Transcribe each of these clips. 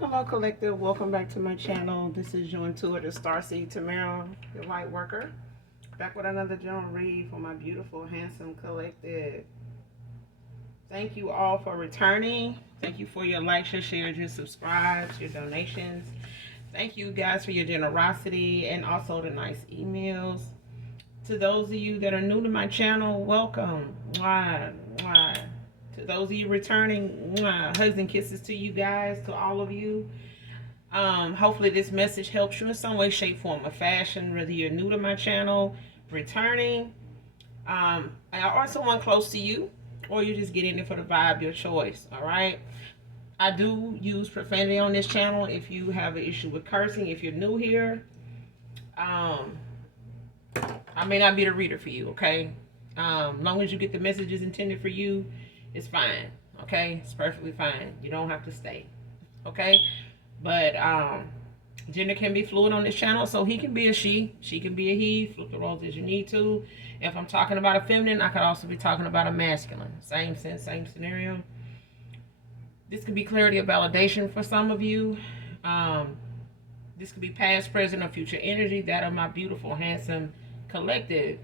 Hello, collective. Welcome back to my channel. This is your intuitive Starseed Tamara, your light worker. Back with another general read for my beautiful, handsome collective. Thank you all for returning. Thank you for your likes, your shares, your subscribes, your donations. Thank you guys for your generosity and also the nice emails. To those of you that are new to my channel, welcome. Mwah, mwah. To those of you returning, mwah, hugs and kisses to you guys, to all of you. Hopefully this message helps you in some way, shape, form, or fashion, whether you're new to my channel, returning, or someone close to you, or you're just getting it for the vibe, your choice. All right. I do use profanity on this channel. If you have an issue with cursing, if you're new here, I may not be the reader for you. Okay. Long as you get the messages intended for you, it's fine. Okay, it's perfectly fine. You don't have to stay. Okay. But gender can be fluid on this channel, so he can be a she can be a he. Flip the roles as you need to. If I'm talking about a feminine, I could also be talking about a masculine. Same sense, same scenario. This could be clarity of validation for some of you. This could be past, present, or future energy. That are my beautiful, handsome collective.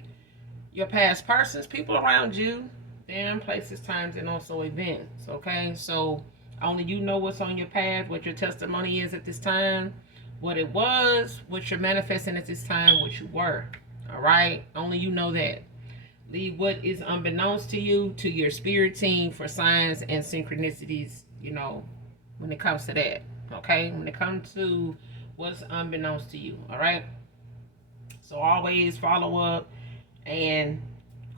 Your past persons, people around you, them, places, times, and also events. Okay, so only you know what's on your path, what your testimony is at this time, what it was, what you're manifesting at this time, what you were. All right, only you know that. Leave what is unbeknownst to you to your spirit team for signs and synchronicities, you know, when it comes to that. Okay, when it comes to what's unbeknownst to you. All right, so always follow up and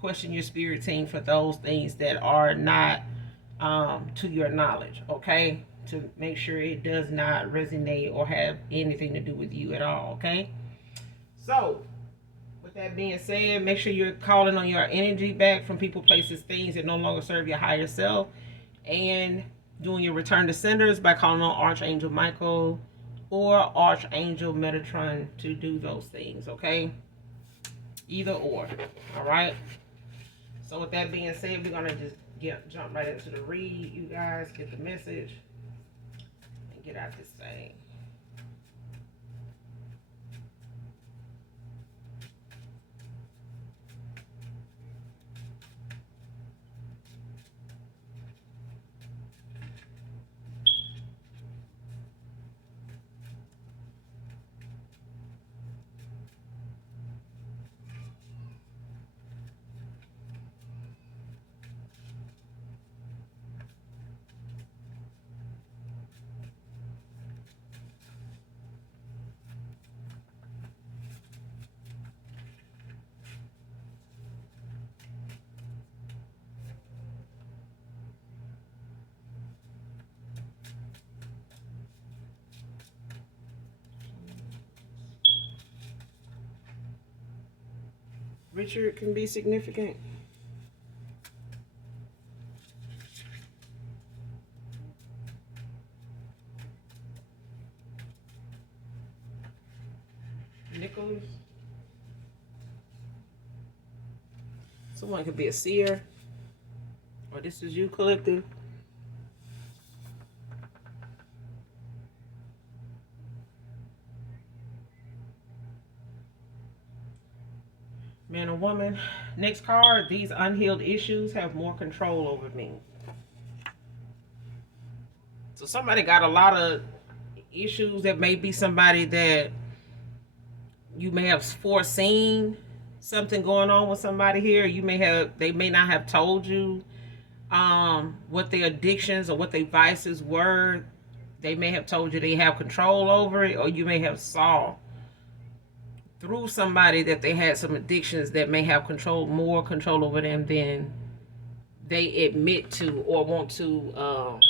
question your spirit team for those things that are not to your knowledge, okay, to make sure it does not resonate or have anything to do with you at all. Okay, so with that being said, make sure you're calling on your energy back from people, places, things that no longer serve your higher self, and doing your return to senders by calling on Archangel Michael or Archangel Metatron to do those things. Okay, either or. All right, so with that being said, we're gonna just jump right into the read. You guys get the message and get out this thing. Richard can be significant. Nicholas. Someone could be a seer. Or this is you, collective. Man or woman. Next card, these unhealed issues have more control over me. So somebody got a lot of issues. That may be somebody that you may have foreseen something going on with somebody here. They may not have told you what their addictions or what their vices were. They may have told you they have control over it, or you may have saw through somebody that they had some addictions that may have more control over them than they admit to or want to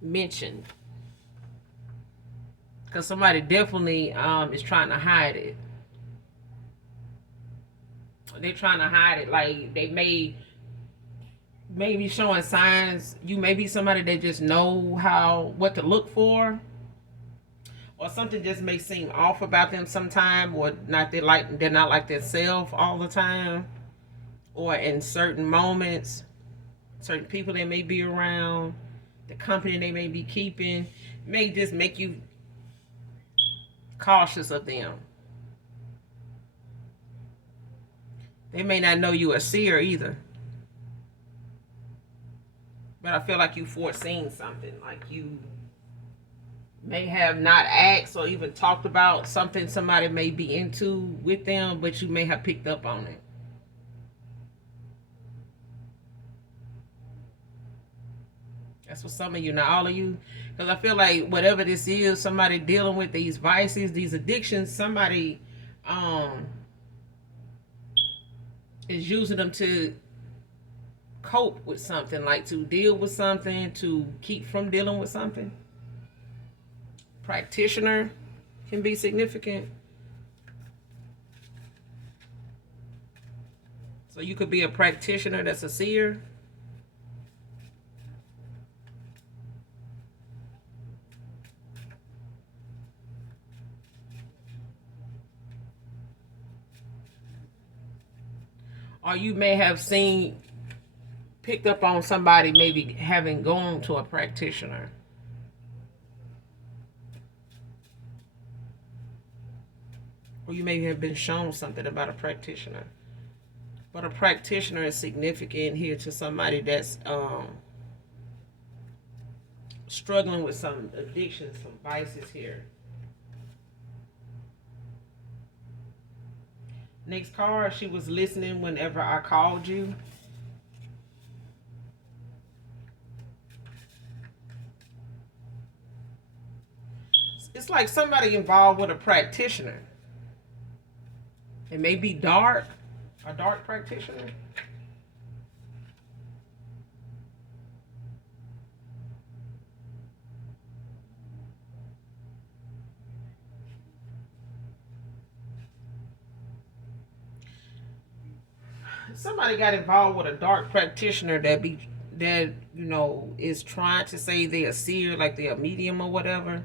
mention. Because somebody definitely is trying to hide it. They're trying to hide it. Like they may be showing signs. You may be somebody that just know what to look for, or something just may seem off about them sometime, or they're not like themselves all the time, or in certain moments, certain people they may be around, the company they may be keeping. may just make you cautious of them. They may not know you a seer either. But I feel like you foreseen something. Like you may have not asked or even talked about something somebody may be into with them, but you may have picked up on it. That's for some of you, not all of you. Because I feel like whatever this is, somebody dealing with these vices, these addictions, somebody is using them to cope with something, like to deal with something, to keep from dealing with something. Practitioner can be significant. So you could be a practitioner that's a seer. Or you may have picked up on somebody maybe having gone to a practitioner. Or you may have been shown something about a practitioner. But a practitioner is significant here to somebody that's struggling with some addictions, some vices here. Next card, she was listening whenever I called you. It's like somebody involved with a practitioner. It may be dark, a dark practitioner. Somebody got involved with a dark practitioner that is trying to say they're a seer, like they're a medium or whatever.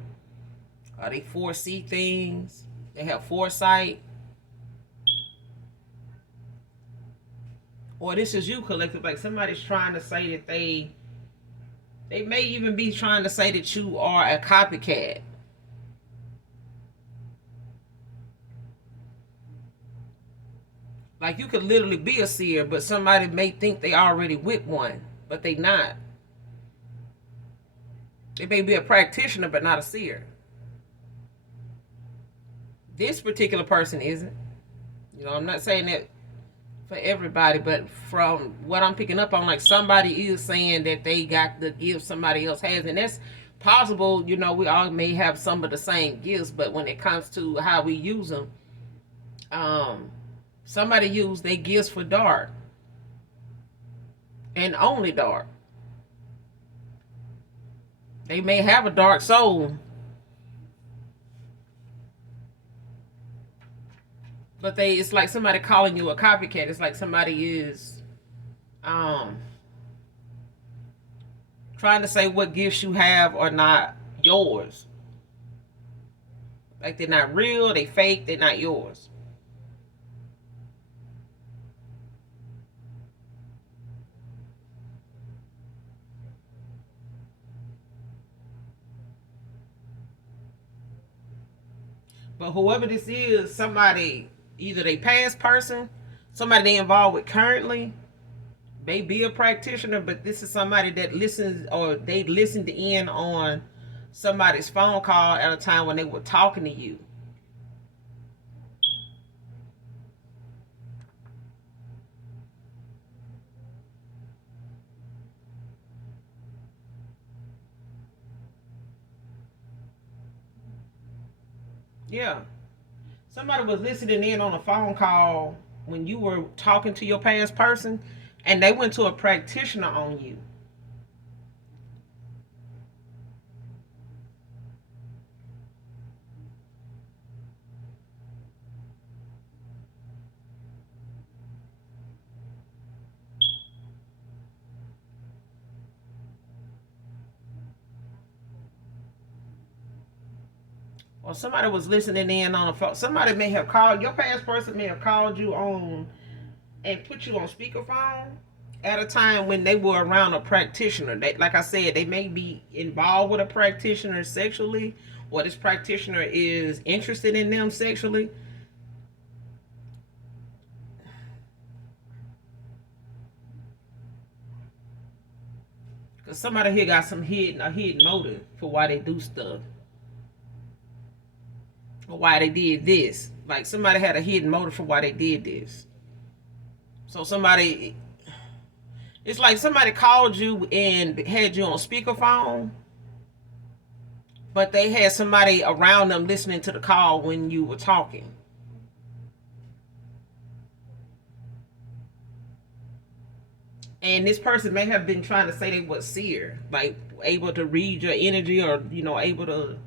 They foresee things. They have foresight. Or this is you, collective. Like somebody's trying to say that they may even be trying to say that you are a copycat. Like you could literally be a seer, but somebody may think they already with one, but they not. They may be a practitioner, but not a seer. This particular person isn't. I'm not saying that for everybody, but from what I'm picking up on, like somebody is saying that they got the gifts somebody else has, and that's possible. We all may have some of the same gifts, but when it comes to how we use them, somebody used their gifts for dark and only dark. They may have a dark soul, but it's like somebody calling you a copycat. It's like somebody is trying to say what gifts you have are not yours. Like they're not real, they fake, they're not yours. But whoever this is, somebody, either they past person, somebody they involved with currently, may be a practitioner, but this is somebody that listens, or they listened in on somebody's phone call at a time when they were talking to you. Yeah. Somebody was listening in on a phone call when you were talking to your past person, and they went to a practitioner on you. Or somebody was listening in on a phone. Somebody may have called, your past person may have called you on and put you on speakerphone, at a time when they were around a practitioner. They, like I said, they may be involved with a practitioner sexually, or this practitioner is interested in them sexually. Cause somebody here got some hidden motive for why they do stuff, or why they did this. Like somebody had a hidden motive for why they did this. So somebody, it's like somebody called you and had you on speakerphone, but they had somebody around them listening to the call when you were talking. And this person may have been trying to say they were seer, like able to read your energy, or able to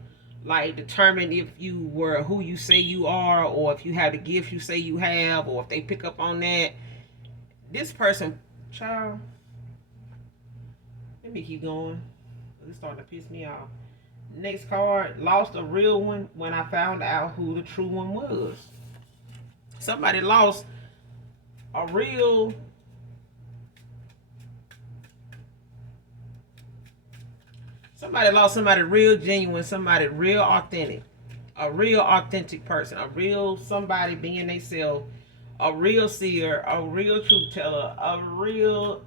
like determine if you were who you say you are, or if you have the gift you say you have, or if they pick up on that. This person, child, let me keep going. It's starting to piss me off. Next card, lost a real one when I found out who the true one was. Somebody lost a real somebody real genuine, somebody real authentic, a real authentic person, a real somebody being themselves, a real seer, a real truth teller, a real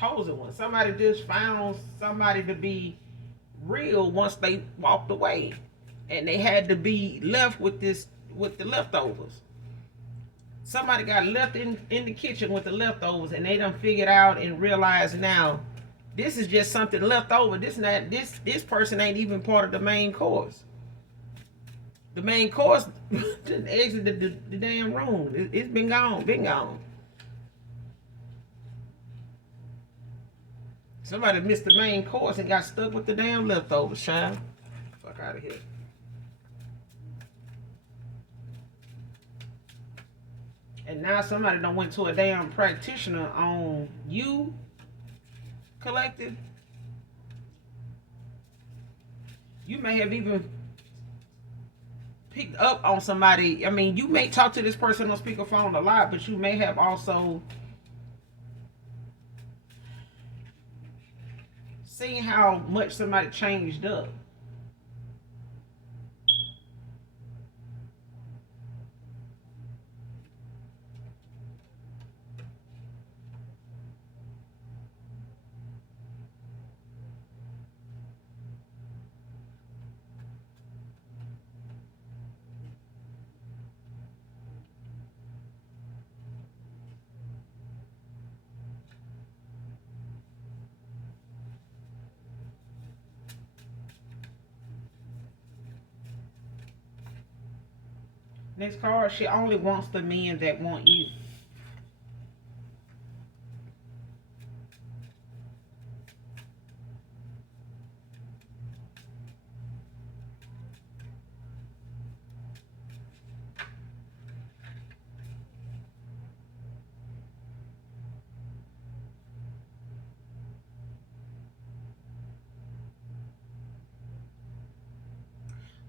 chosen one. Somebody just found somebody to be real once they walked away, and they had to be left with the leftovers. Somebody got left in the kitchen with the leftovers, and they done figured out and realized now this is just something left over. This person ain't even part of the main course. The main course just exited the damn room. It's been gone. Somebody missed the main course and got stuck with the damn leftovers, child. Fuck out of here. And now somebody done went to a damn practitioner on you, collective. You may have even picked up on somebody. I mean, you may talk to this person on speakerphone a lot, but you may have also seen how much somebody changed up. Next card, she only wants the men that want you.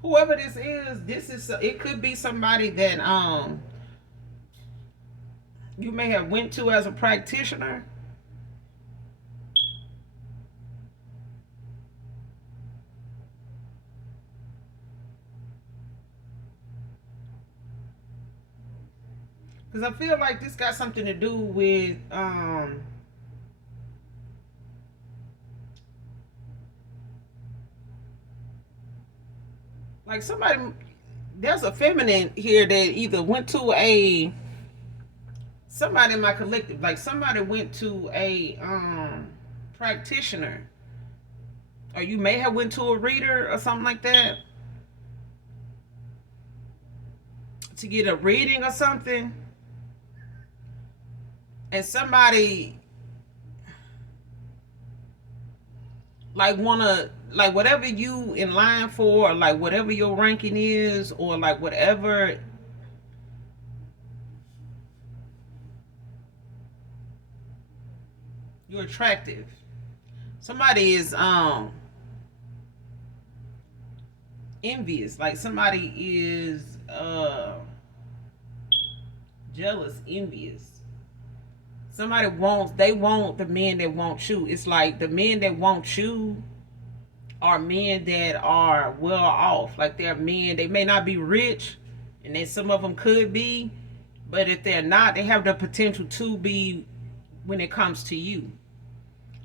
Whoever this is it could be somebody that you may have went to as a practitioner. Because I feel like this got something to do with like somebody, there's a feminine here that either went to a somebody in my collective, like somebody went to a practitioner, or you may have went to a reader or something like that to get a reading or something, and somebody like wanna, like whatever you in line for, or like whatever your ranking is, or like whatever, you're attractive. Somebody is envious, like somebody is jealous, envious. They want the men that want you. It's like the men that want you are men that are well off. Like they're men, they may not be rich, and then some of them could be, but if they're not, they have the potential to be when it comes to you.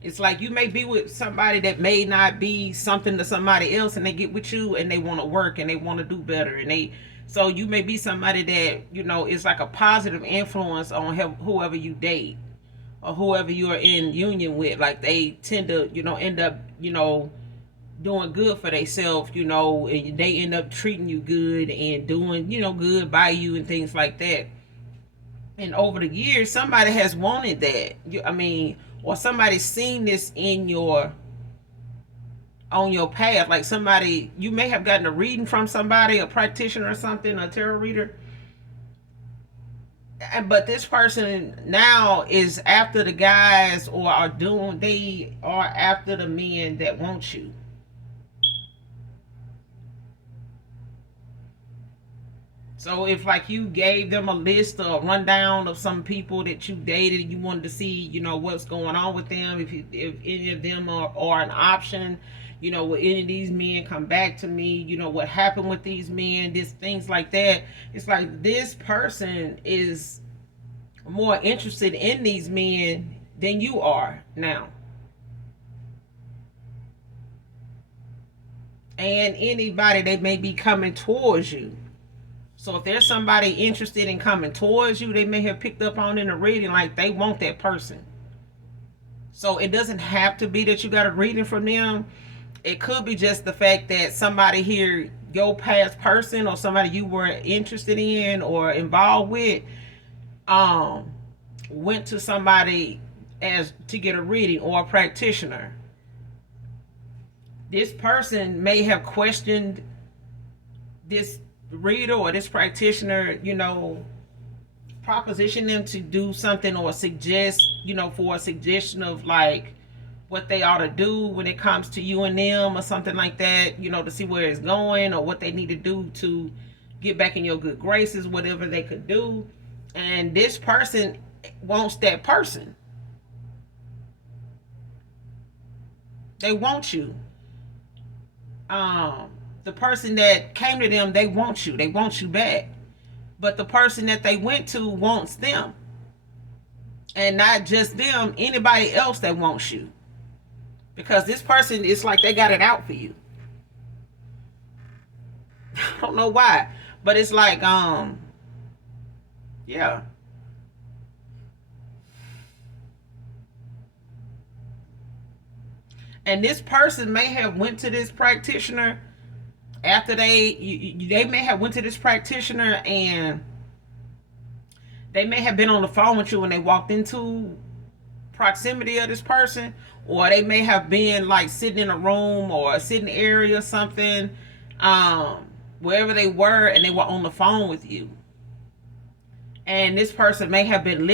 It's like you may be with somebody that may not be something to somebody else, and they get with you and they want to work and they want to do better, and they so you may be somebody that is like a positive influence on whoever you date or whoever you are in union with. Like they tend to end up doing good for themselves, and they end up treating you good and doing good by you and things like that. And over the years, somebody has wanted that. Or somebody's seen this in your on your path. Like somebody, you may have gotten a reading from somebody, a practitioner or something, a tarot reader. But this person now is after the guys, or they are after the men that want you. So if like you gave them a list or a rundown of some people that you dated, and you wanted to see, what's going on with them, if any of them are an option, will any of these men come back to me? What happened with these men? This things like that. It's like this person is more interested in these men than you are now. And anybody that may be coming towards you. So if there's somebody interested in coming towards you, they may have picked up on in the reading like they want that person. So it doesn't have to be that you got a reading from them. It could be just the fact that somebody here, your past person or somebody you were interested in or involved with, went to somebody as to get a reading or a practitioner. This person may have questioned this reader or this practitioner, proposition them to do something or suggest, for a suggestion of like what they ought to do when it comes to you and them or something like that, to see where it's going or what they need to do to get back in your good graces, whatever they could do. And this person wants that person. They want you. The person that came to them, they want you. They want you back. But the person that they went to wants them. And not just them, anybody else that wants you. Because this person, it's like they got it out for you. I don't know why. But it's like, yeah. And this person may have went to this practitioner after they may have went to this practitioner, and they may have been on the phone with you when they walked into proximity of this person, or they may have been like sitting in a room or a sitting area or something, wherever they were, and they were on the phone with you. And this person may have been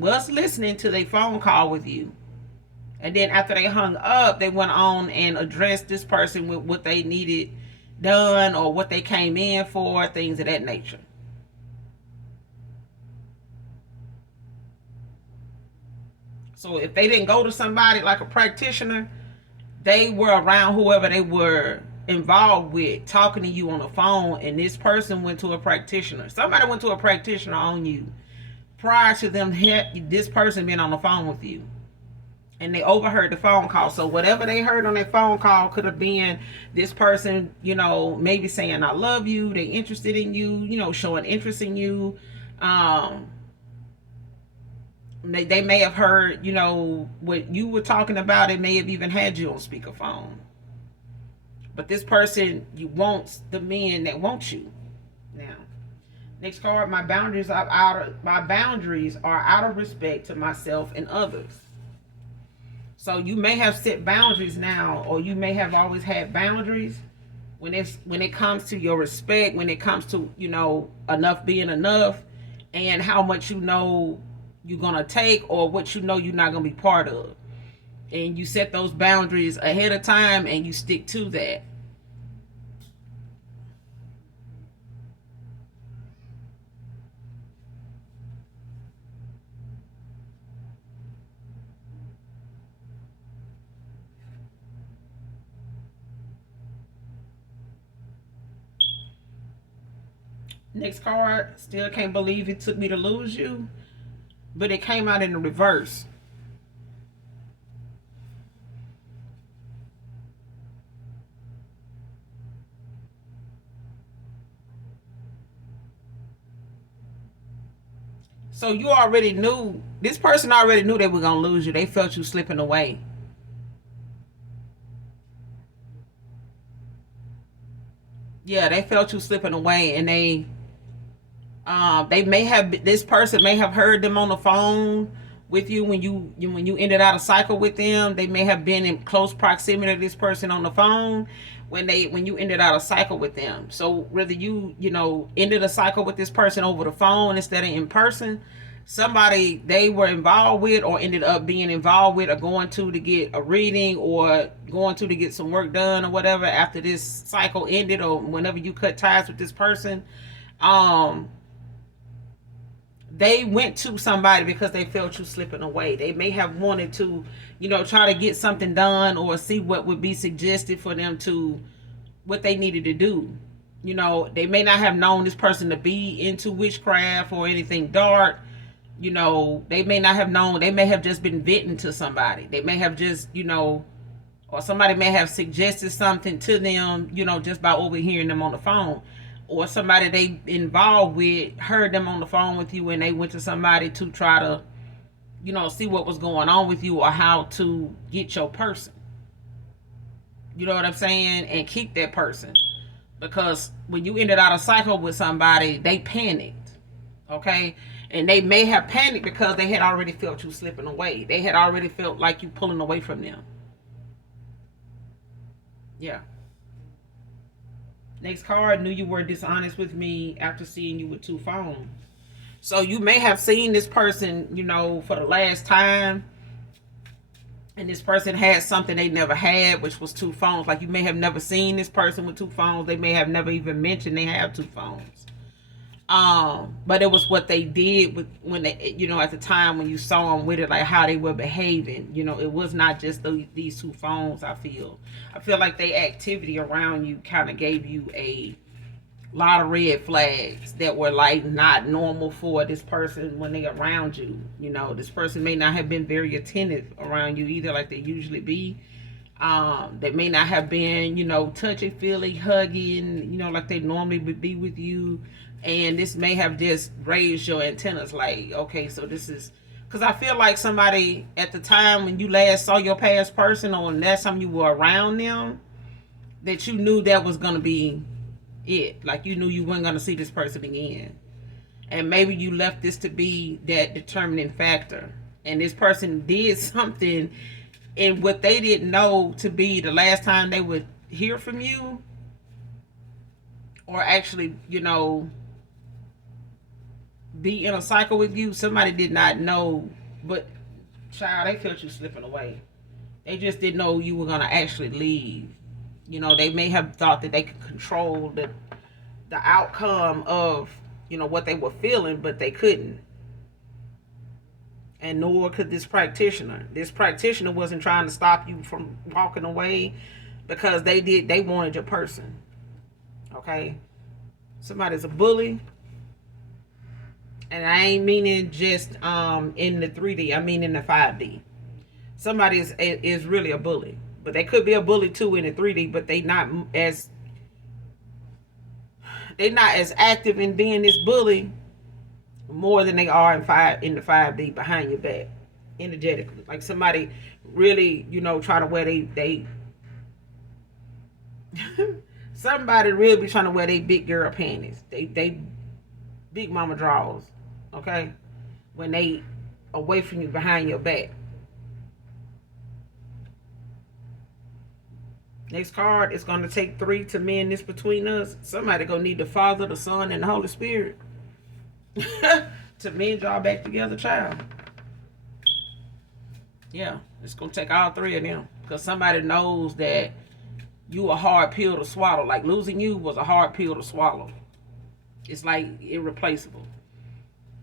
was listening to their phone call with you. And then after they hung up, they went on and addressed this person with what they needed done or what they came in for, things of that nature. So if they didn't go to somebody like a practitioner, they were around whoever they were involved with talking to you on the phone, and this person went to a practitioner. Somebody went to a practitioner on you prior to them this person being on the phone with you. And they overheard the phone call. So whatever they heard on that phone call could have been this person, maybe saying I love you, they interested in you, showing interest in you. They may have heard, what you were talking about. It may have even had you on speakerphone. But this person, you wants the men that want you. Now, next card, my boundaries are out of respect to myself and others. So you may have set boundaries now, or you may have always had boundaries when it comes to your respect, when it comes to, enough being enough, and how much you're gonna take, or what you're not gonna be part of. And you set those boundaries ahead of time and you stick to that. Next card, still can't believe it took me to lose you, but it came out in the reverse. So you already knew, this person already knew they were going to lose you. They felt you slipping away. Yeah, they felt you slipping away, and they may have, this person may have heard them on the phone with you when you ended out a cycle with them. They may have been in close proximity to this person on the phone when you ended out a cycle with them. So whether you ended a cycle with this person over the phone instead of in person, somebody they were involved with or ended up being involved with or going to get a reading or going to get some work done or whatever after this cycle ended or whenever you cut ties with this person, um they went to somebody because they felt you slipping away. They may have wanted to, try to get something done or see what would be suggested for them to, what they needed to do. They may not have known this person to be into witchcraft or anything dark. They may not have known. They may have just been venting to somebody. They may have just, or somebody may have suggested something to them, just by overhearing them on the phone, or somebody they involved with heard them on the phone with you and they went to somebody to try to, see what was going on with you or how to get your person. You know what I'm saying? And keep that person. Because when you ended out a cycle with somebody, they panicked. Okay? And they may have panicked because they had already felt you slipping away. They had already felt like you pulling away from them. Yeah. Next card, knew you were dishonest with me after seeing you with two phones. So you may have seen this person, for the last time, and this person had something they never had, which was two phones. Like you may have never seen this person with two phones. They may have never even mentioned they have two phones. But it was what they did with when they, at the time when you saw them with it, like how they were behaving. It was not just these two phones. I feel like the activity around you kind of gave you a lot of red flags that were like not normal for this person when they around you. This person may not have been very attentive around you either, like they usually be. They may not have been, touchy feely, hugging, like they normally would be with you. And this may have just raised your antennas, like, okay, so this is, because I feel like somebody at the time when you last saw your past person or last time you were around them, that you knew that was going to be it. Like you knew you weren't going to see this person again. And maybe you left this to be that determining factor. And this person did something in what they didn't know to be the last time they would hear from you. Or actually, be in a cycle with you. Somebody did not know, but child, they felt you slipping away. They just didn't know you were going to actually leave. They may have thought that they could control the outcome of, what they were feeling, but they couldn't. And nor could this practitioner. This practitioner wasn't trying to stop you from walking away because they wanted your person. Okay? Somebody's a bully. And I ain't meaning just in the 3D. I mean in the 5D. Somebody is really a bully. But they could be a bully too in the 3D, but they're not as active in being this bully more than they are in the 5D behind your back, energetically. Like somebody really, trying to wear they somebody really be trying to wear they big girl panties. They big mama drawers. Okay? When they away from you behind your back. Next card, it's going to take 3 to mend this between us. Somebody going to need the Father, the Son, and the Holy Spirit to mend y'all back together, child. Yeah, it's going to take all 3 of them. Because somebody knows that you a hard pill to swallow. Like losing you was a hard pill to swallow. It's like irreplaceable.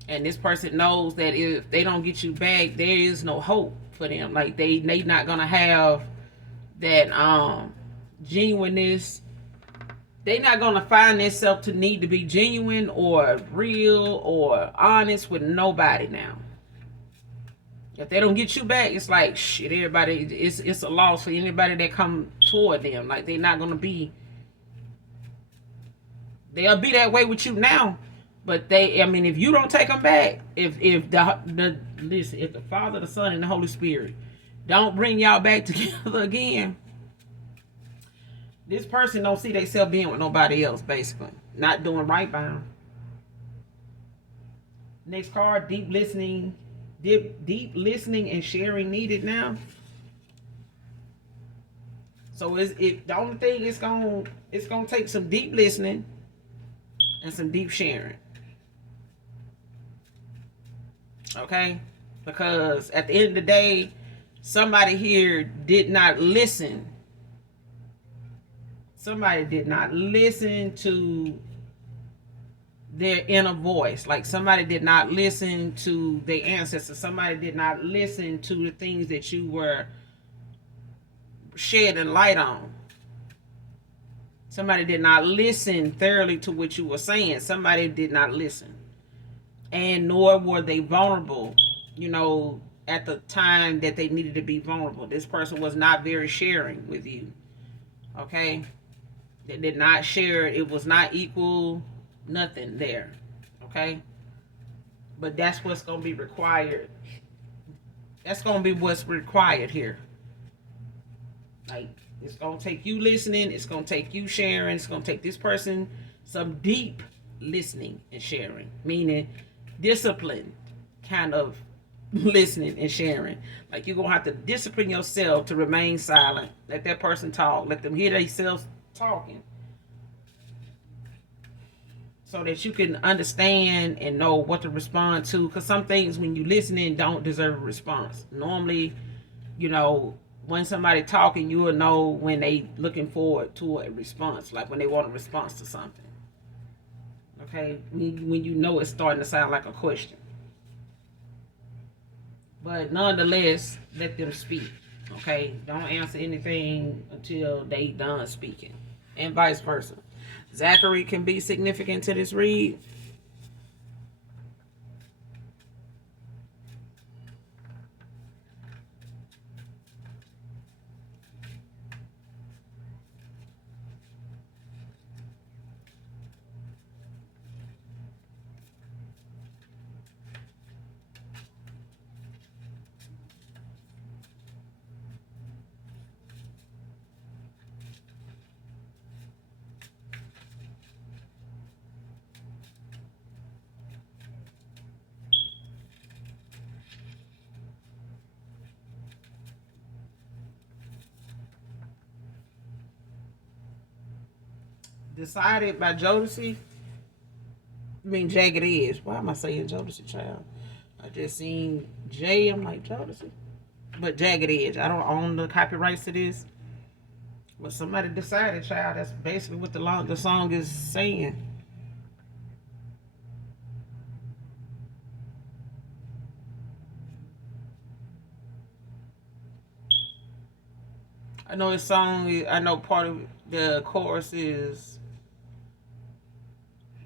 And this person knows that if they don't get you back, there is no hope for them. Like they not going to have that genuineness, they not gonna find themselves to need to be genuine or real or honest with nobody now. If they don't get you back, it's like shit. Everybody, it's a loss for anybody that come toward them. Like they're not gonna be. They'll be that way with you now, but they. I mean, if you don't take them back, if the listen, if the Father, the Son, and the Holy Spirit don't bring y'all back together again, this person don't see themselves being with nobody else. Basically, not doing right by them. Next card, deep listening. Deep listening and sharing needed now. So the only thing it's gonna take some deep listening and some deep sharing. Okay? Because at the end of the day, somebody here did not listen. Somebody did not listen to their inner voice. Like somebody did not listen to their ancestors. Somebody did not listen to the things that you were shedding light on. Somebody did not listen thoroughly to what you were saying. Somebody did not listen. And nor were they vulnerable, at the time that they needed to be vulnerable. This person was not very sharing with you. Okay? They did not share. It was not equal. Nothing there. Okay? But that's what's going to be required. That's going to be what's required here. Like, it's going to take you listening. It's going to take you sharing. It's going to take this person some deep listening and sharing. Meaning disciplined kind of listening and sharing. Like, you're going to have to discipline yourself to remain silent. Let that person talk. Let them hear themselves talking. So that you can understand and know what to respond to. Because some things when you listening don't deserve a response. Normally, when somebody talking, you will know when they looking forward to a response. Like when they want a response to something. Okay? When you know it's starting to sound like a question. But nonetheless, let them speak. Okay? Don't answer anything until they done speaking. And vice versa. Zachary can be significant to this read. Decided by Jodeci. I mean Jagged Edge. Why am I saying Jodeci, child? I just seen Jay. I'm like Jodeci. But Jagged Edge. I don't own the copyrights to this. But somebody decided, child. That's basically what the song is saying. I know his song. I know part of the chorus is,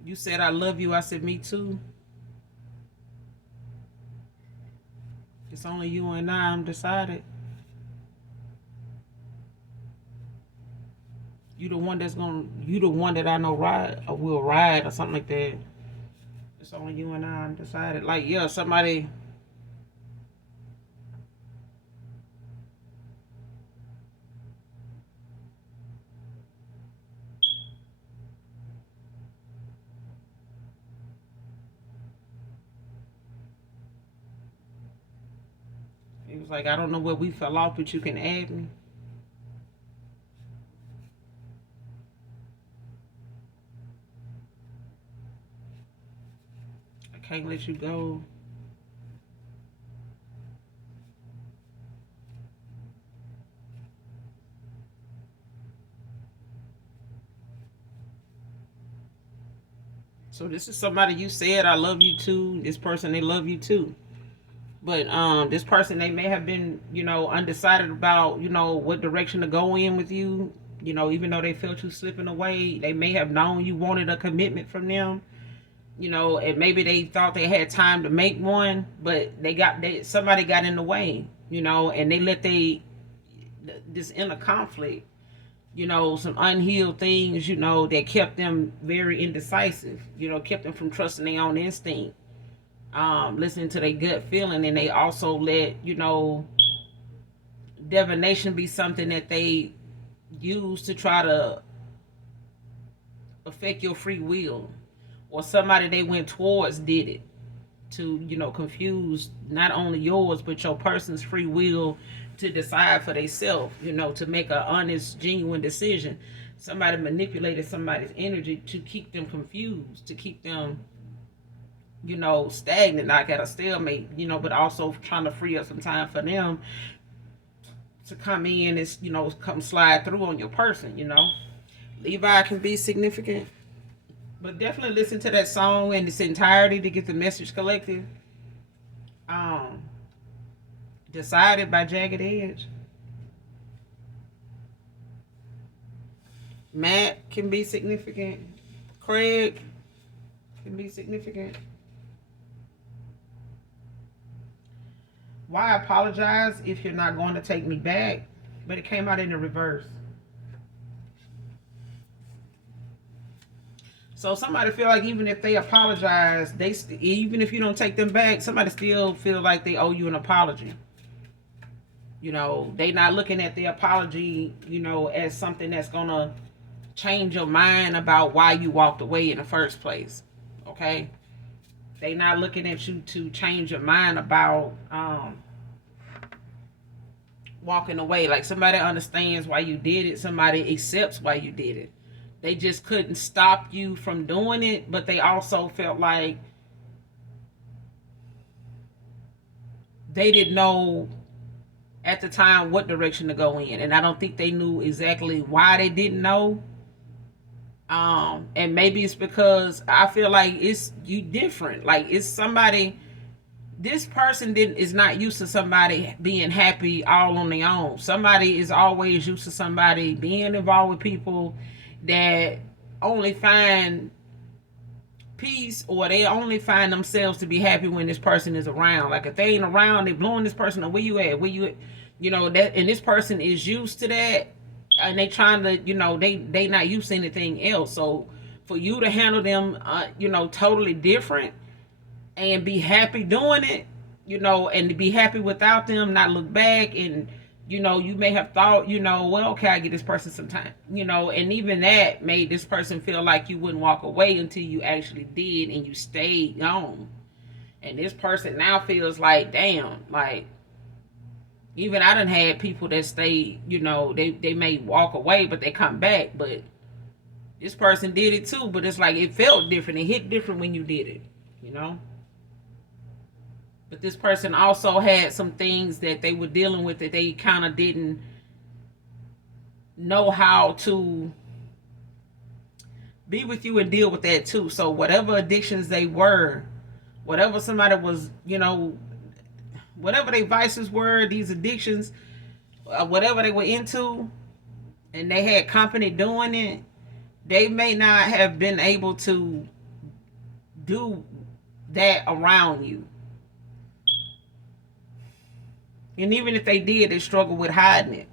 "You said I love you." I said, "Me too." It's only you and I'm decided. You the one that I know ride or will ride or something like that. It's only you and I'm decided. Like, yeah, somebody. He was like, I don't know where we fell off, but you can add me. I can't let you go. So this is somebody you said I love you too. This person, they love you too. But this person, they may have been, undecided about, what direction to go in with you. You know, even though they felt you slipping away, they may have known you wanted a commitment from them. You know, and maybe they thought they had time to make one, but somebody got in the way. You know, and they let this inner conflict, you know, some unhealed things, you know, that kept them very indecisive, you know, kept them from trusting their own instinct, listening to their gut feeling. And they also let, you know, divination be something that they use to try to affect your free will, or somebody they went towards did it to, you know, confuse not only yours but your person's free will to decide for themselves, you know, to make an honest, genuine decision. Somebody manipulated somebody's energy to keep them confused, to keep them, you know, stagnant, like at a stalemate, you know, but also trying to free up some time for them to come in and, you know, come slide through on your person, you know. Levi can be significant, but definitely listen to that song in its entirety to get the message collected. Um, Decided by Jagged Edge. Matt can be significant. Craig can be significant. Why apologize if you're not going to take me back? But it came out in the reverse. So somebody feel like even if they apologize, even if you don't take them back, somebody still feel like they owe you an apology. You know, they not looking at the apology, you know, as something that's gonna change your mind about why you walked away in the first place. Okay? They not looking at you to change your mind about walking away. Like, somebody understands why you did it, somebody accepts why you did it. They just couldn't stop you from doing it, but they also felt like they didn't know at the time what direction to go in. And I don't think they knew exactly why they didn't know. And maybe it's because I feel like it's you different. Like, it's somebody, this person is not used to somebody being happy all on their own. Somebody is always used to somebody being involved with people that only find peace, or they only find themselves to be happy when this person is around. Like, if they ain't around, they blowing this person up. Where you at? Where you at? You know, that, and this person is used to that, and they trying to, you know, they not used to anything else. So for you to handle them, you know, totally different, and be happy doing it, you know, and to be happy without them, not look back. And you know, you may have thought, you know, well, okay, I give this person some time, you know, and even that made this person feel like you wouldn't walk away until you actually did, and you stayed on. And this person now feels like, damn, like, even I done had people that stay, you know, they may walk away, but they come back. But this person did it too, but it's like it felt different. It hit different when you did it, you know. But this person also had some things that they were dealing with that they kind of didn't know how to be with you and deal with that too. So whatever addictions they were, whatever somebody was, you know, whatever their vices were, these addictions, whatever they were into, and they had company doing it, they may not have been able to do that around you. And even if they did, they struggle with hiding it.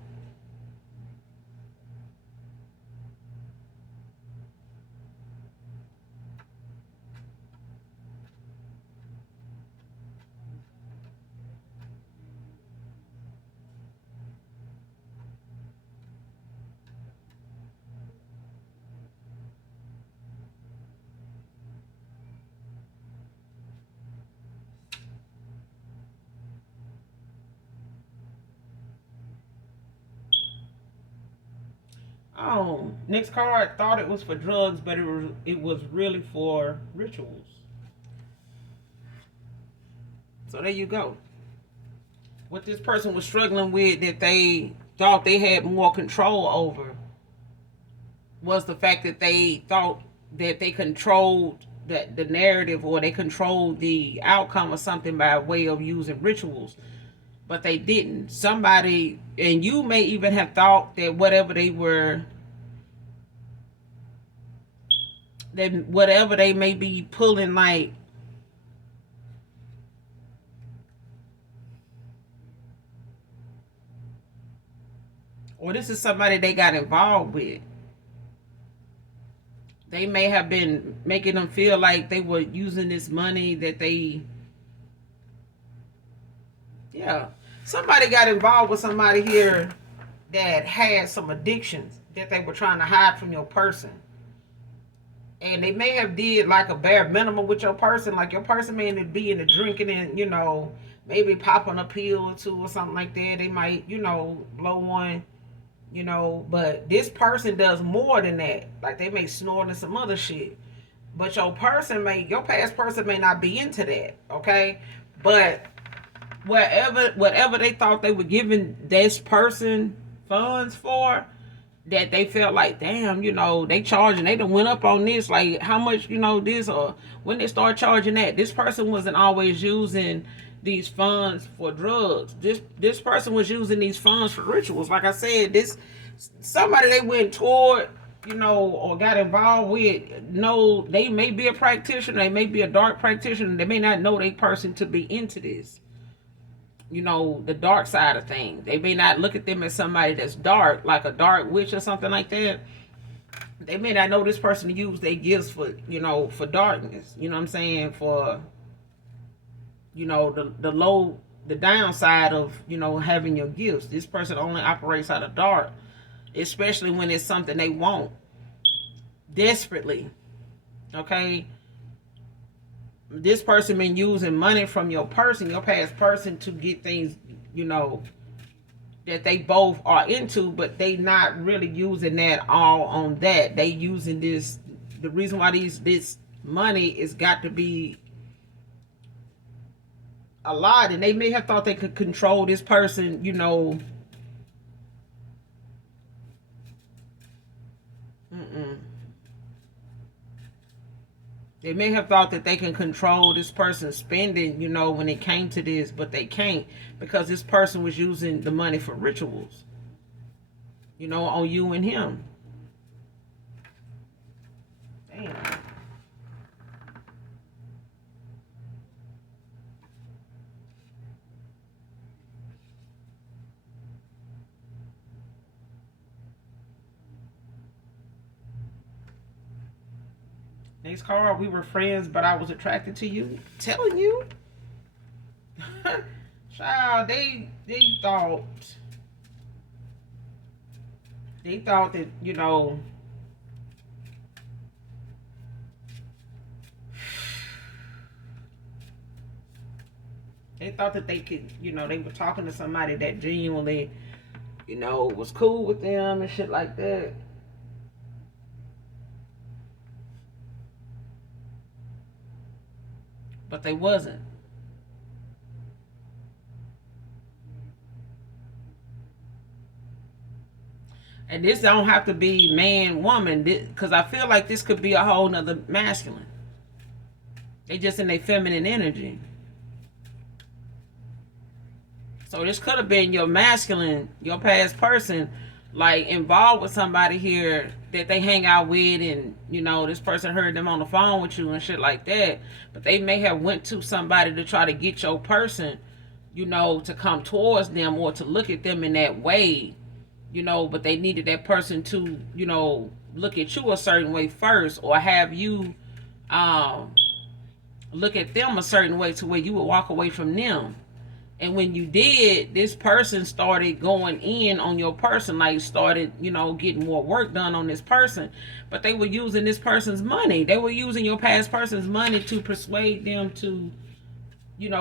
Oh, next card, thought it was for drugs, but it was really for rituals. So there you go. What this person was struggling with that they thought they had more control over was the fact that they thought that they controlled the narrative, or they controlled the outcome of something by way of using rituals, but they didn't. Somebody, and you may even have thought that whatever they were Then whatever they may be pulling, like, or this is somebody they got involved with. They may have been making them feel like they were using this money that they, yeah. Somebody got involved with somebody here that had some addictions that they were trying to hide from your person. And they may have did like a bare minimum with your person. Like your person may be in the drinking and, maybe popping a pill or two or something like that. They might, blow one, but this person does more than that. Like they may snort and some other shit. But your past person may not be into that, okay? But whatever they thought they were giving this person funds for, that they felt like, damn, they charging, they done went up on this, like how much, this, or when they start charging that, this person wasn't always using these funds for drugs. This person was using these funds for rituals. Like I said, this somebody they went toward, or got involved with, no, they may be a practitioner, they may be a dark practitioner, they may not know they person to be into this, the dark side of things. They may not look at them as somebody that's dark, like a dark witch or something like that. They may not know this person to use their gifts for, for darkness. You know what I'm saying? For, the downside of, having your gifts. This person only operates out of dark, especially when it's something they want desperately. Okay? This person been using money from your past person, to get things, that they both are into, but they not really using that all on that. They using this, the reason why this money is got to be a lot, and they may have thought they could control this person, They may have thought that they can control this person's spending, when it came to this, but they can't, because this person was using the money for rituals, on you and him. Damn. Next card, we were friends, but I was attracted to you. Telling you. Child, they thought that, they thought that they could, they were talking to somebody that genuinely, was cool with them and shit like that. But they wasn't. And this don't have to be man, woman, because I feel like this could be a whole nother masculine. They just in their feminine energy. So this could have been your masculine, your past person, like involved with somebody here that they hang out with, and this person heard them on the phone with you and shit like that. But they may have went to somebody to try to get your person, to come towards them or to look at them in that way, but they needed that person to, look at you a certain way first, or have you look at them a certain way to where you would walk away from them. And when you did, this person started going in on your person, like started, getting more work done on this person. But they were using this person's money. They were using your past person's money to persuade them to,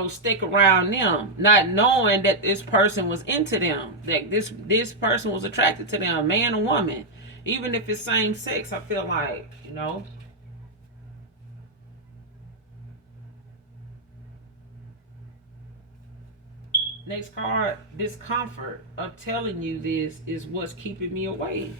stick around them, not knowing that this person was into them, that this person was attracted to them, man or woman. Even if it's same sex, I feel like, Next card, discomfort of telling you this is what's keeping me away.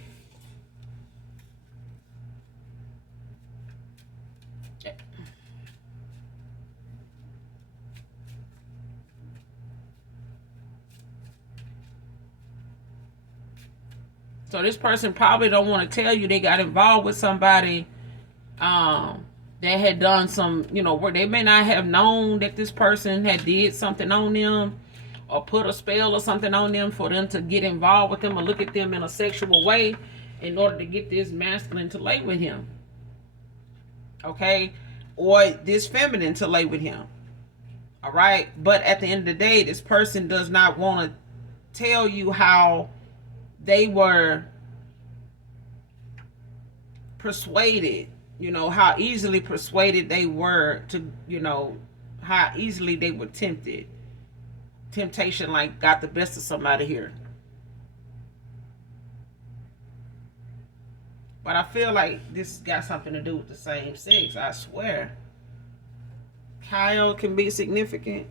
So this person probably don't want to tell you they got involved with somebody, um that had done some, work. They may not have known that this person had did something on them or put a spell or something on them for them to get involved with them or look at them in a sexual way in order to get this masculine to lay with him. Okay? Or this feminine to lay with him. All right? But at the end of the day, this person does not want to tell you how they were persuaded, how easily persuaded they were to, how easily they were tempted. Temptation like got the best of somebody here. But I feel like this got something to do with the same sex, I swear. Kyle can be significant.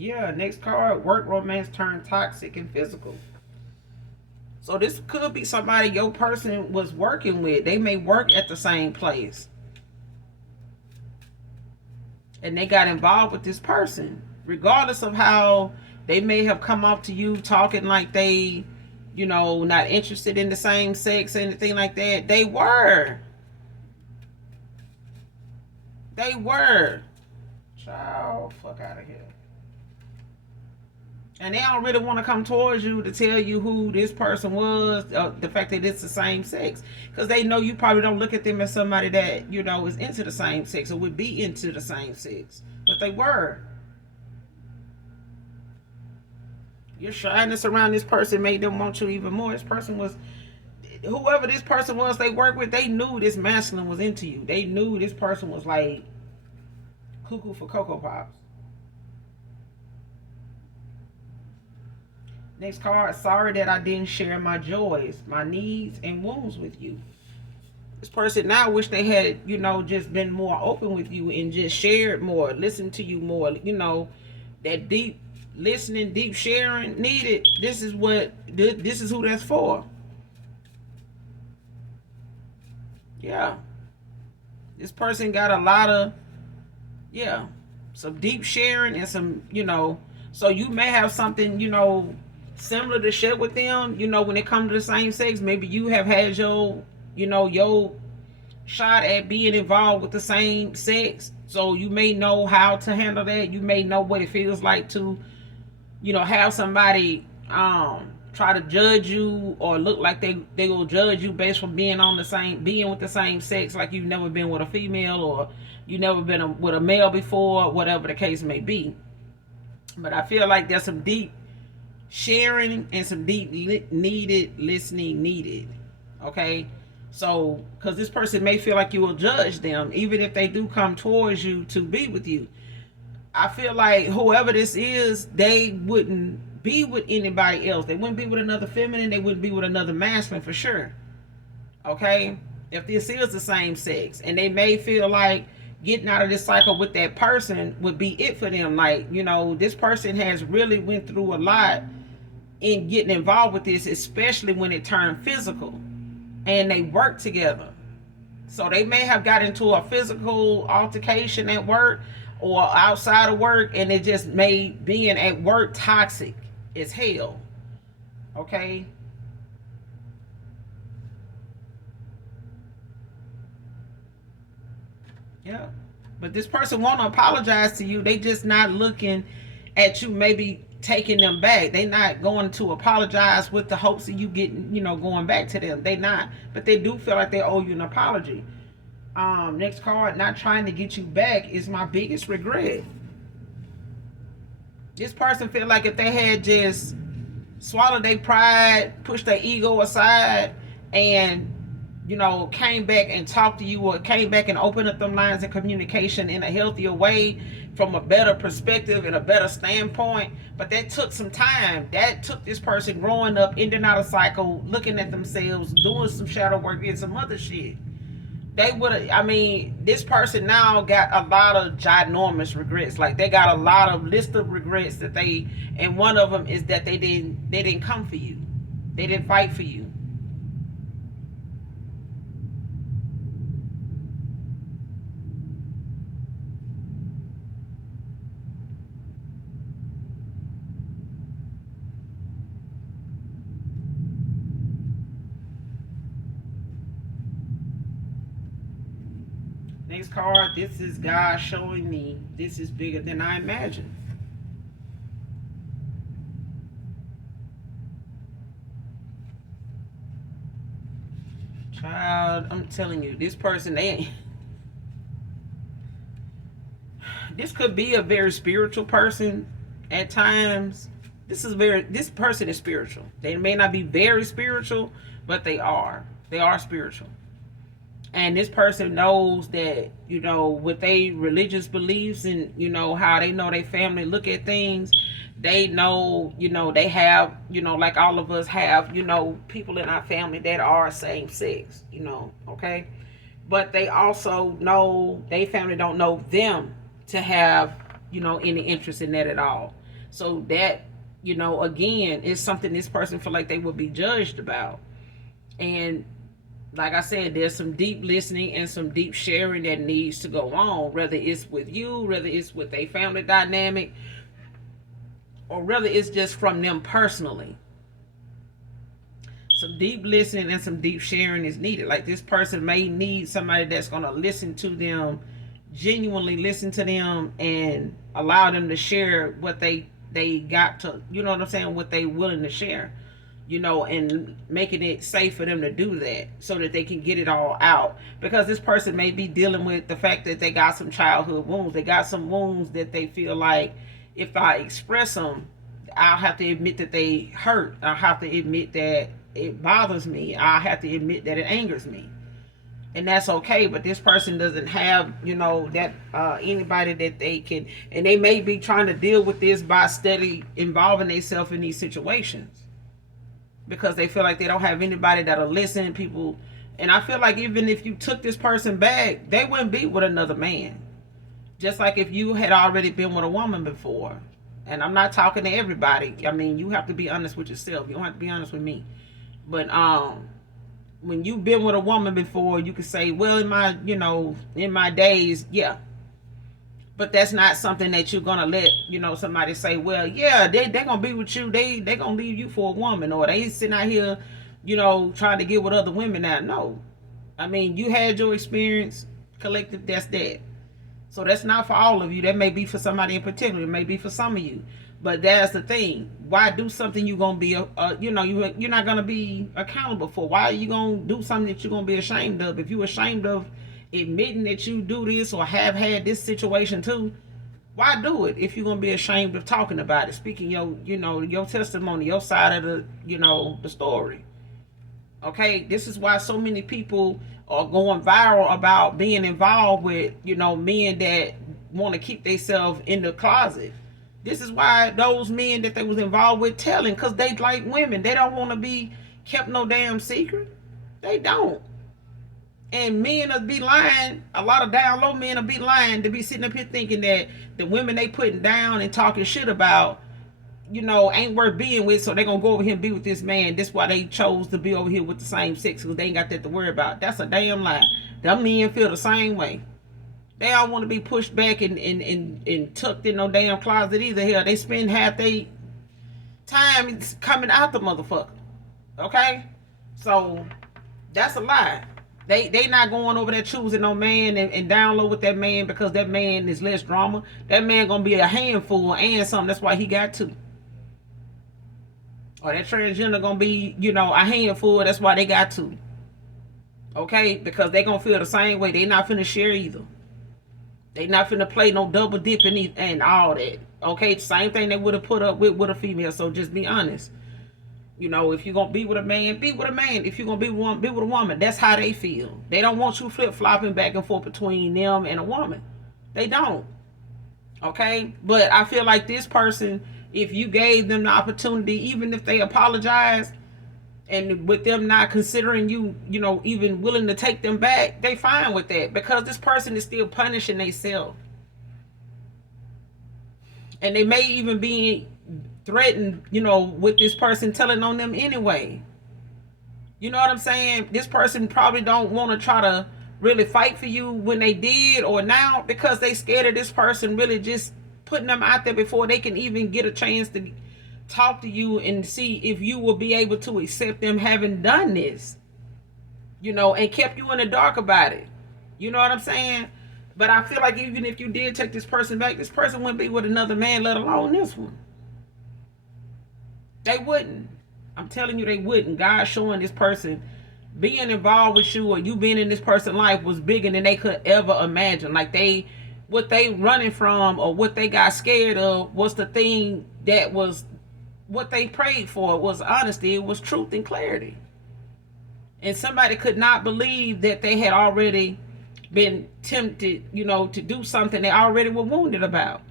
Yeah, next card, work romance turned toxic and physical. So this could be somebody your person was working with. They may work at the same place. And they got involved with this person. Regardless of how they may have come up to you talking like they, not interested in the same sex, anything like that. They were. They were. Child, fuck out of here. And they don't really want to come towards you to tell you who this person was, the fact that it's the same sex. Because they know you probably don't look at them as somebody that, is into the same sex or would be into the same sex. But they were. Your shyness around this person made them want you even more. This person was, whoever this person was they worked with, they knew this masculine was into you. They knew this person was like cuckoo for Cocoa Pops. Next card, sorry that I didn't share my joys, my needs, and wounds with you. This person now wish they had, just been more open with you and just shared more, listened to you more, that deep listening, deep sharing needed. This is who that's for. Yeah. This person got a lot of, some deep sharing and some, so you may have something, similar to share with them, when it comes to the same sex. Maybe you have had your shot at being involved with the same sex, so you may know how to handle that. You may know what it feels like to have somebody try to judge you or look like they will judge you based on being with the same sex, like you've never been with a female or you never been with a male before, whatever the case may be. But I feel like there's some deep sharing and some deep needed listening needed. Okay, so because this person may feel like you will judge them even if they do come towards you to be with you. I feel like whoever this is, they wouldn't be with anybody else. They wouldn't be with another feminine. They wouldn't be with another masculine for sure. Okay, if this is the same sex, and they may feel like getting out of this cycle with that person would be it for them. Like, this person has really went through a lot in getting involved with this, especially when it turned physical and they work together. So they may have got into a physical altercation at work or outside of work, and it just made being at work toxic as hell. Okay, yeah, but this person want to apologize to you. They just not looking at you maybe taking them back. They not going to apologize with the hopes of you getting, going back to them. They not, but they do feel like they owe you an apology. Next card, not trying to get you back is my biggest regret. This person feel like if they had just swallowed their pride, pushed their ego aside, and came back and talked to you, or came back and opened up them lines of communication in a healthier way, from a better perspective and a better standpoint. But that took some time. That took this person growing up, in and out of cycle, looking at themselves, doing some shadow work and some other shit. they would have, I mean, this person now got a lot of ginormous regrets. Like they got a lot of list of regrets that they, and one of them is that they didn't come for you. They didn't fight for you. Next card, this is God showing me this is bigger than I imagined. Child, I'm telling you, this person, this could be a very spiritual person at times. This person is spiritual. They may not be very spiritual, but they are. They are spiritual. And this person knows that, with their religious beliefs and how they know their family look at things. They know, they have, like all of us have, people in our family that are same sex, okay. But they also know they family don't know them to have, any interest in that at all. So that, again, is something this person feel like they would be judged about. And like I said, there's some deep listening and some deep sharing that needs to go on, whether it's with you, whether it's with a family dynamic, or whether it's just from them personally. Some deep listening and some deep sharing is needed. Like this person may need somebody that's going to listen to them, genuinely listen to them, and allow them to share what they got to, you know what I'm saying, what they willing to share. And making it safe for them to do that so that they can get it all out. Because this person may be dealing with the fact that they got some childhood wounds. They got some wounds that they feel like if I express them, I'll have to admit that they hurt. I'll have to admit that it bothers me. I'll have to admit that it angers me. And that's okay, but this person doesn't have, that anybody that they can, and they may be trying to deal with this by steady involving themselves in these situations, because they feel like they don't have anybody that'll listen. People, and I feel like even if you took this person back, they wouldn't be with another man. Just like if you had already been with a woman before. And I'm not talking to everybody. I mean, you have to be honest with yourself. You don't have to be honest with me. But when you've been with a woman before, you can say, well, in my days, yeah. But that's not something that you're gonna let, somebody say, well, yeah, they're gonna be with you, they gonna leave you for a woman, or they sitting out here, trying to get with other women now. No. I mean, you had your experience, collective, that's that. So that's not for all of you. That may be for somebody in particular. It may be for some of you. But that's the thing. Why do something you're gonna be you're not gonna be accountable for? Why are you gonna do something that you're gonna be ashamed of? If you're ashamed of admitting that you do this or have had this situation too, why do it if you're gonna be ashamed of talking about it, speaking your testimony, your side of the story? Okay, this is why so many people are going viral about being involved with men that want to keep themselves in the closet. This is why those men that they was involved with telling, because they like women, they don't want to be kept no damn secret. They don't. And men will be lying. A lot of down low men will be lying to be sitting up here thinking that the women they putting down and talking shit about, ain't worth being with, so they gonna go over here and be with this man. That's why they chose to be over here with the same sex, because they ain't got that to worry about. That's a damn lie. Them men feel the same way. They all want to be pushed back and tucked in no damn closet either. Hell, they spend half their time coming out the motherfucker. Okay? So that's a lie. They not going over there choosing no man and down low with that man because that man is less drama. That man gonna be a handful and something. That's why he got two. Or that transgender gonna be, a handful. That's why they got two. Okay? Because they gonna feel the same way. They not finna share either. They not finna play no double dipping and all that. Okay? Same thing they would have put up with a female. So just be honest. If you're going to be with a man, be with a man. If you're going to be with a woman. That's how they feel. They don't want you flip-flopping back and forth between them and a woman. They don't. Okay? But I feel like this person, if you gave them the opportunity, even if they apologize, And with them not considering you, you know, even willing to take them back, they fine with that because this person is still punishing themselves. And they may even be threatened, you know, with this person telling on them anyway. You know what I'm saying? This person probably don't want to try to really fight for you when they did or now because they scared of this person really just putting them out there before they can even get a chance to talk to you and see if you will be able to accept them having done this, you know, and kept you in the dark about it. You know what I'm saying? But I feel like even if you did take this person back, this person wouldn't be with another man, let alone this one. They wouldn't. I'm telling you, they wouldn't. God showing this person being involved with you or you being in this person's life was bigger than they could ever imagine. Like what they running from or what they got scared of was the thing that was what they prayed for. Was honesty, it was truth and clarity. And somebody could not believe that they had already been tempted, you know, to do something they already were wounded about.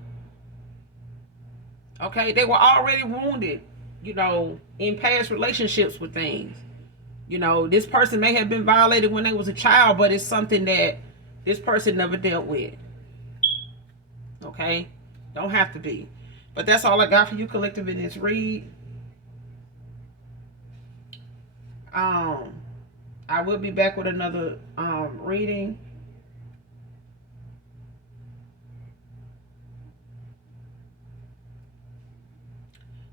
Okay, they were already wounded, you know, in past relationships with things. You know, this person may have been violated when they was a child, but it's something that this person never dealt with. Okay, don't have to be. But that's all I got for you, collective, in this read. I will be back with another reading.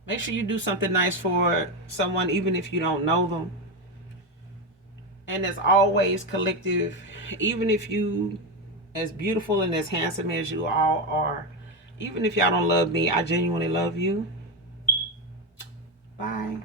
Make sure you do something nice for someone, even if you don't know them. And as always, collective, even if you as beautiful and as handsome as you all are, even if y'all don't love me, I genuinely love you. Bye.